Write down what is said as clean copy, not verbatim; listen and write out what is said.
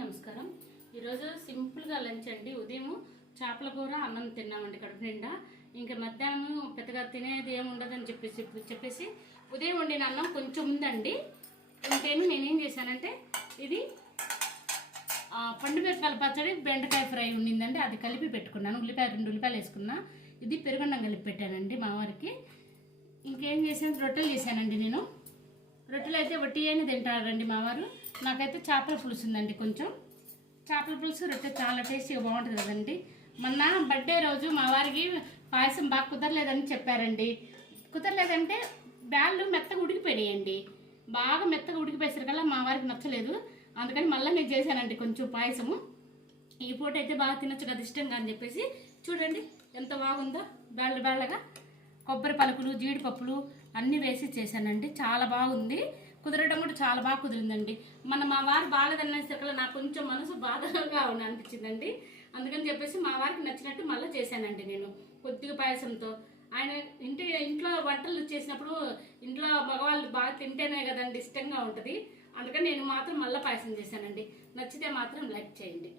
నమస్కారం. ఈరోజు సింపుల్గా లంచ్ అండి. ఉదయం చేపల కూర అన్నం తిన్నామండి కడుపు నిండా. ఇంకా మధ్యాహ్నం పెద్దగా తినేది ఏమి ఉండదని చెప్పేసి ఉదయం వండిన అన్నం కొంచెం ఉందండి. ఇంకేమి నేనేం చేశానంటే ఇది పండుమిరపకాయల పచ్చడి బెండకాయ ఫ్రై ఉండిందండి, అది కలిపి పెట్టుకున్నాను. 2 ఉల్లిపాయలు వేసుకున్నా. ఇది పెరుగన్నం కలిపి పెట్టానండి మా వారికి. ఇంకేం చేశాను, రొట్టెలు చేశానండి. నేను రొట్టెలు అయితే వట్టి అయినా తింటారండి మా వారు. నాకైతే చేపల పులుసు ఉందండి. కొంచెం చేపల పులుసు రొట్టె చాలా టేస్టీగా బాగుంటుంది కదండి. మొన్న బర్త్డే రోజు మా వారికి పాయసం బాగా కుదరలేదని చెప్పారండి. కుదరలేదంటే బ్యాళ్ళు మెత్తగా ఉడికిపోయాయండి. బాగా మెత్తగా ఉడికిపోయేసరికల్లా మా వారికి నచ్చలేదు. అందుకని మళ్ళీ నేను చేశానండి కొంచెం పాయసము. ఈ పూట అయితే బాగా తినొచ్చు కదా ఇష్టంగా అని చెప్పేసి చూడండి ఎంత బాగుందో. బేళ్ళగా కొబ్బరి పలుకులు, జీడిపప్పులు అన్నీ వేసి చేశానండి. చాలా బాగుంది. కుదరడం కూడా చాలా బాగా కుదిరిందండి. మా వారు బాగాలేదనేసరికల్లా నాకు కొంచెం మనసు బాధగా అనిపించిందండి. అందుకని చెప్పేసి మా వారికి నచ్చినట్టు మళ్ళీ చేశానండి నేను కొద్దిగా పాయసంతో. ఆయన ఇంట్లో వంటలు చేసినప్పుడు ఇంట్లో మగవాళ్ళు బాగా తింటేనే కదండి ఇష్టంగా ఉంటుంది. అందుకని నేను మాత్రం మళ్ళీ పాయసం చేశానండి. నచ్చితే మాత్రం లైక్ చేయండి.